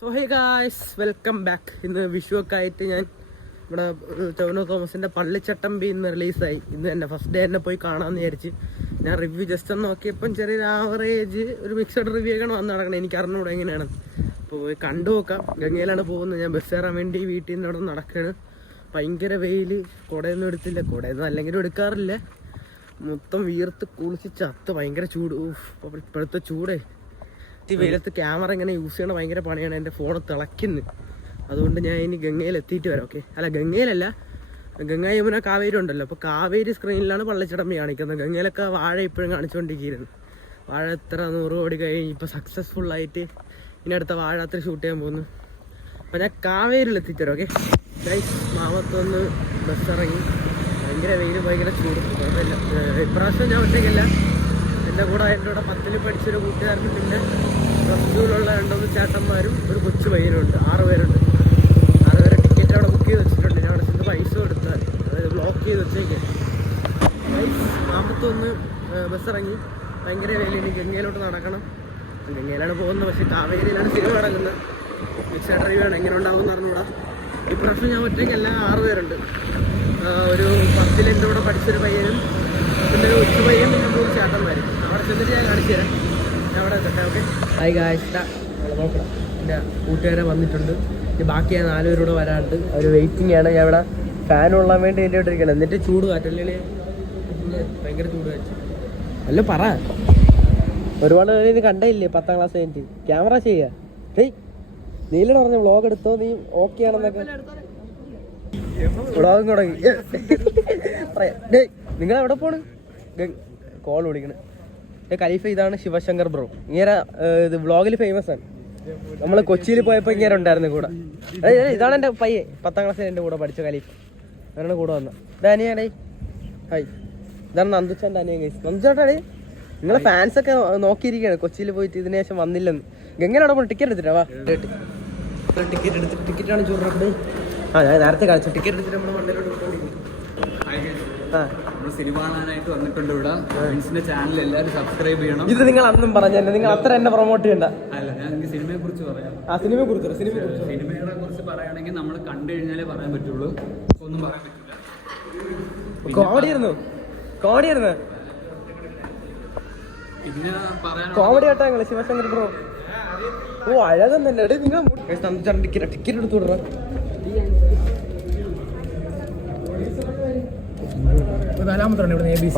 So hey guys, welcome back. ഇന്ന് വിഷുവൊക്കെ ആയിട്ട് ഞാൻ ഇവിടെ ടൊവിനോ തോമസിൻ്റെ പള്ളിച്ചട്ടമ്പി ഇന്ന് റിലീസായി. ഇന്ന് തന്നെ ഫസ്റ്റ് ഡേ തന്നെ പോയി കാണാമെന്ന് വിചാരിച്ച് ഞാൻ റിവ്യൂ ജസ്റ്റ് ഒന്ന് നോക്കിയപ്പം ചെറിയൊരു ആവറേജ് ഒരു മിക്സഡ് റിവ്യൂ ഒക്കെ വന്ന് നടക്കണം. എനിക്ക് അറിഞ്ഞൂടെ എങ്ങനെയാണ്. അപ്പോൾ പോയി കണ്ടു നോക്കാം. ഗംഗയിലാണ് പോകുന്നത്. ഞാൻ ബസ് കയറാൻ വേണ്ടി വീട്ടിൽ നിന്ന് അവിടെ നടക്കുകയാണ്. ഭയങ്കര വെയിൽ, കുടയൊന്നും എടുത്തില്ല. കുടയൊന്നും അല്ലെങ്കിലും എടുക്കാറില്ല. മൊത്തം വീർത്ത് കുളിച്ച് ചത്ത്. ഭയങ്കര ചൂട്. ഇപ്പോഴത്തെ ചൂടേ ഈ വെയിലത്ത് ക്യാമറ ഇങ്ങനെ യൂസ് ചെയ്യണ ഭയങ്കര പണിയാണ്. എൻ്റെ ഫോണ് തിളയ്ക്കുന്നു. അതുകൊണ്ട് ഞാൻ ഇനി ഗംഗയിൽ എത്തിയിട്ട് വരാം. ഓക്കെ, അല്ല ഗംഗയിലല്ല, ഗംഗ യമുന കാവേരി ഉണ്ടല്ലോ. അപ്പോൾ കാവേരി സ്ക്രീനിലാണ് പള്ളിച്ചടമ്പി കാണിക്കുന്നത്. ഗംഗയിലൊക്കെ വാഴ ഇപ്പോഴും കാണിച്ചുകൊണ്ടിരിക്കുന്നു. വാഴ എത്ര 100 കോടി കഴിഞ്ഞ് ഇപ്പോൾ സക്സസ്ഫുള്ളായിട്ട് ഇനി അടുത്ത വാഴ അത്ര ഷൂട്ട് ചെയ്യാൻ പോകുന്നു. അപ്പോൾ ഞാൻ കാവേരിയിൽ എത്തിത്തരാം. ഓക്കെ ഗൈസ്, മാമത്തൊന്ന് ബസ് ഇറങ്ങി. ഭയങ്കര വെയിൽ, ഭയങ്കര ചൂട്. കുഴപ്പമില്ല. ഇപ്രാവശ്യം ഞാൻ ഒറ്റയ്ക്കല്ല, എൻ്റെ കൂടെ എൻ്റെ കൂടെ 10ൽ പഠിച്ചൊരു കൂട്ടുകാരനും പിന്നെ +2ലുള്ള 2 ചേട്ടന്മാരും ഒരു കൊച്ചു പയ്യനുണ്ട്. 6 പേരുണ്ട്. 6 പേരെ ടിക്കറ്റ് അവിടെ ബുക്ക് ചെയ്ത് വെച്ചിട്ടുണ്ട്. ഞാൻ അവിടെ ചെന്ന് പൈസ കൊടുത്താൽ അതായത് ബ്ലോക്ക് ചെയ്ത് വെച്ചേക്ക്. മാമത്തൊന്ന് ബസ് ഇറങ്ങി. ഭയങ്കര വെയിലിന് ഗംഗയിലോട്ട് നടക്കണം. ഗംഗയിലാണ് പോകുന്നത്, പക്ഷേ കാവേരിയിലാണ് സിനിമ നടക്കുന്നത്. മിക്സഡ് റിവ്യൂ ആണ്. എങ്ങനെ ഉണ്ടാവുമെന്ന് അറിഞ്ഞുകൂടാ. ഇപ്രാവശ്യം ഞാൻ ഒറ്റയ്ക്കല്ല, 6 പേരുണ്ട്. ഒരു 10ൽ എൻ്റെ കൂടെ പഠിച്ചൊരു പയ്യനും പിന്നെ ഒരു ഉച്ച പയ്യൻ പിന്നെ 3 ചേട്ടന്മാരും. അവിടെ ചെന്നിട്ട് ഞാൻ കാണിച്ചു തരാം. ഞാൻ അവിടെ എത്തട്ടെ. ഓക്കെ, ഹായ് ഗായ്സ്, നോക്കണം. എൻ്റെ കൂട്ടുകാരെ വന്നിട്ടുണ്ട്. ഇനി ബാക്കി ഞാൻ 4 പേരൂടെ വരാറുണ്ട്. അവർ വെയിറ്റിംഗ് ആണ്. ഞാൻ ഇവിടെ ഫാൻ കൊള്ളാൻ വേണ്ടി എൻ്റെ ഇട്ടിരിക്കണം. എന്നിട്ട് ചൂട് കാറ്റല്ലേ, ഭയങ്കര ചൂട് കാറ്റ്. അല്ല പറ, ഒരുപാട് പേര് കണ്ടയില്ലേ 10ാം ക്ലാസ് കഴിഞ്ഞിട്ട് ക്യാമറ ചെയ്യുക. ഹേയ്, നീല പറഞ്ഞ വ്ളോഗ് എടുത്തോ, നീ ഓക്കെ ആണെന്നൊക്കെ വ്ളോഗും തുടങ്ങി. പറയാ, ഡേയ് നിങ്ങൾ എവിടെ പോണ്? കോൾ വിളിക്കണേ. ഖലീഫ, ഇതാണ് ശിവശങ്കർ ബ്രോ. ഇങ്ങനെ ഇത് വ്ളോഗിൽ ഫേമസ് ആണ്. നമ്മൾ കൊച്ചിയിൽ പോയപ്പോൾ ഇങ്ങനെ ഉണ്ടായിരുന്നു കൂടെ. ഇതാണ് എൻ്റെ പയ്യെ 10ാം ക്ലാസ്സിൽ എൻ്റെ കൂടെ പഠിച്ച ഖലീഫ. അവരാണ് കൂടെ വന്നത്. ഇത് അനിയാണേ. ഹായ്, ഇതാണ് നന്ദുച്ചാൻ്റെ അനിയൻ. ഗൈസ്, നന്ദുച്ചാട്ടേ, നിങ്ങളെ ഫാൻസൊക്കെ നോക്കിയിരിക്കുകയാണ്. കൊച്ചിയിൽ പോയിട്ട് ഇതിന് ശേഷം വന്നില്ലെന്ന്. ഗംഗനോടെ പോയി ടിക്കറ്റ് എടുത്തിട്ടാ. വാ, ടിക്കറ്റ് എടുത്തിട്ട് ടിക്കറ്റാണ് ചൂടുന്നത്. ആ, ഞാൻ നേരത്തെ കാണിച്ചു. ടിക്കറ്റ് എടുത്തിട്ട് നമ്മൾ വണ്ടിയിലോട്ട് പോയിക്കൊണ്ടിരിക്കും. സിനിമ കാണാനായിട്ട് വന്നിട്ടുണ്ട് ഇവിടെ. ഫ്രണ്ട്സിന്റെ ചാനൽ എല്ലാവരും സബ്സ്ക്രൈബ് ചെയ്യണം. ഇത് നിങ്ങൾ അന്നും പറഞ്ഞല്ലേ, നിങ്ങൾ അത്ര എന്നെ പ്രൊമോട്ട് ചെയ്യണ്ട. അല്ല, ഞാൻ സിനിമയെ കുറിച്ച് പറയാം. സിനിമയെ കുറിച്ച് പറയുകയാണെങ്കിൽ നമ്മൾ കണ്ടു കഴിഞ്ഞാലേ പറയാൻ പറ്റുള്ളൂ. ഒന്നും പറയാൻ പറ്റില്ല. കോമഡിയായിരുന്നു. പിന്നെ പറയാൻ കോമഡി ആയിട്ടാ നിങ്ങൾ ശിവശങ്കർ ബ്രോ. ഓ, അഴകൊന്നല്ലേ നിങ്ങൾ. ടിക്കറ്റ് എടുത്തു വിടറ. നാലാമത്താണ് ഇവിടെ ABC.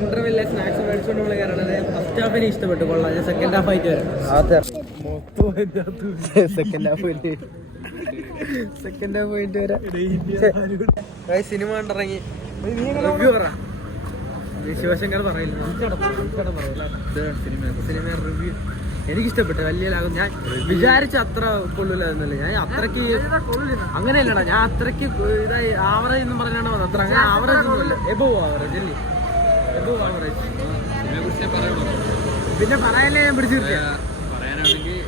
ഇന്റർവെല്ലിലെ സ്നാക്സ് മേടിച്ചുകൊണ്ട് നമ്മൾ കയറണത്. ഫസ്റ്റ് ഹാഫ് എനിക്ക് ഇഷ്ടപ്പെട്ടു, കൊള്ളാം. ഞാൻ സെക്കൻഡ് ഹാഫ് ആയിട്ട് വരാം. സെക്കൻഡ് ഹാഫ് ആയിട്ട് വരാം. സിനിമ കണ്ടിറങ്ങി. റിവ്യൂ പറ. ശിവശങ്കർ പറയില്ല, സിനിമ റിവ്യൂ എനിക്കിഷ്ടപ്പെട്ടു. വലിയ ലാഭം. ഞാൻ വിചാരിച്ച അത്ര കൊള്ളില്ലായിരുന്നല്ലേ. ഞാൻ അത്രയ്ക്ക് അങ്ങനെയല്ലടാ. ഞാൻ അത്രയ്ക്ക് ഇതായി ആവറേജ് എന്ന് പറഞ്ഞാണ് വന്നത്. അത്ര അങ്ങനെ ആവറേജ് ഒന്നുമില്ല. എബോവ് ആവറേജ് അല്ലേ, എബോവ് ആവറേജ്. പിന്നെ പറയാനല്ലേ ഞാൻ പിടിച്ചിട്ടില്ല. പറയാനാണെങ്കിൽ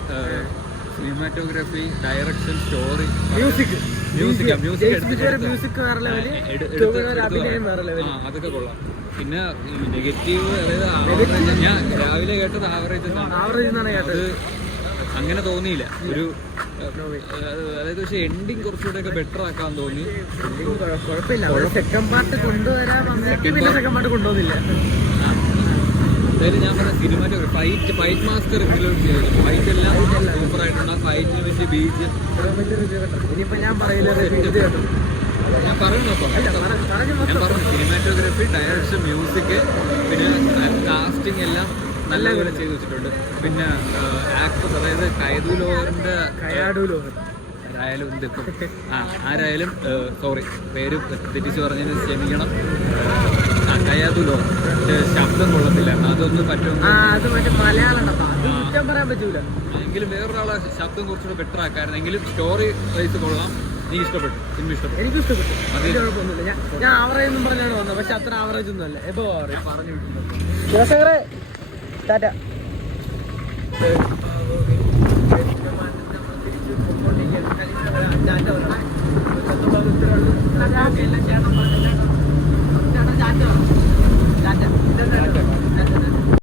സിനിമാറ്റോഗ്രാഫി, ഡയറക്ഷൻ, സ്റ്റോറി, മ്യൂസിക് വേറെ ലെവല്, അഭിനയം വേറെ ലെവല്. അതൊക്കെ കൊള്ളാം. പിന്നെ നെഗറ്റീവ്, അതായത് ഞാൻ രാവിലെ കേട്ടത് ആവറേജ് എന്നാണ് കേട്ടത്. അങ്ങനെ തോന്നിയില്ല ഒരു. അതായത് പക്ഷെ എൻഡിങ് കുറച്ചുകൂടെ ഒക്കെ ബെറ്റർ ആക്കാൻ തോന്നി. കുഴപ്പമില്ല. സെക്കൻഡ് പാർട്ട് കൊണ്ടുവരാൻ പിന്നെ സെക്കൻഡ് പാർട്ട് കൊണ്ടുവന്നില്ല. എന്തായാലും ഞാൻ പറഞ്ഞ സിനിമാറ്റോഗ്രാഫി, ഫൈറ്റ് മാസ്റ്റർ ഫൈറ്റ് എല്ലാം സൂപ്പറായിട്ടുണ്ട്. ഫൈറ്റിന് പറ്റിയ ബീച്ച് ഇനിയിപ്പോ ഞാൻ പറയില്ല. ഞാൻ പറഞ്ഞു സിനിമാറ്റോഗ്രാഫി, ഡയറക്ഷൻ, മ്യൂസിക്, പിന്നെ കാസ്റ്റിംഗ് എല്ലാം നല്ലപോലെ ചെയ്തു വെച്ചിട്ടുണ്ട്. പിന്നെ ആക്ടേഴ്സ്, അതായത് ആരായാലും സോറി പേര് തെറ്റിച്ച് പറഞ്ഞതിന് ക്ഷമിക്കണം. കയാദുലോ ശബ്ദം കൊള്ളത്തില്ല. അതൊന്നും പറയാൻ പറ്റൂല. എങ്കിലും വേറൊരാളെ ശബ്ദം കുറച്ചുകൂടെ ബെറ്റർ ആക്കായിരുന്നു. എങ്കിലും സ്റ്റോറി വൈസ് കൊള്ളാം. എനിക്ക് ഇഷ്ടപ്പെട്ടു, സിനിമ ഇഷ്ടപ്പെട്ടു. എനിക്കും ഇഷ്ടപ്പെട്ടു. അതിന് കുഴപ്പമൊന്നുമില്ല. ഞാൻ ആവറേജ് ഒന്നും പറഞ്ഞാണ് വന്നത്, പക്ഷെ അത്ര ആവറേജ് ഒന്നും അല്ല. എബോ ആവറേജ് പറഞ്ഞു ശിവശങ്കറെ. ടാറ്റ. ചാറ്റ പറഞ്ഞു. ഇത്രേ ഉള്ളൂ. ചേട്ടൻ പറഞ്ഞു. ചേട്ടാ ചാറ്റ പറഞ്ഞു. ചാറ്റ.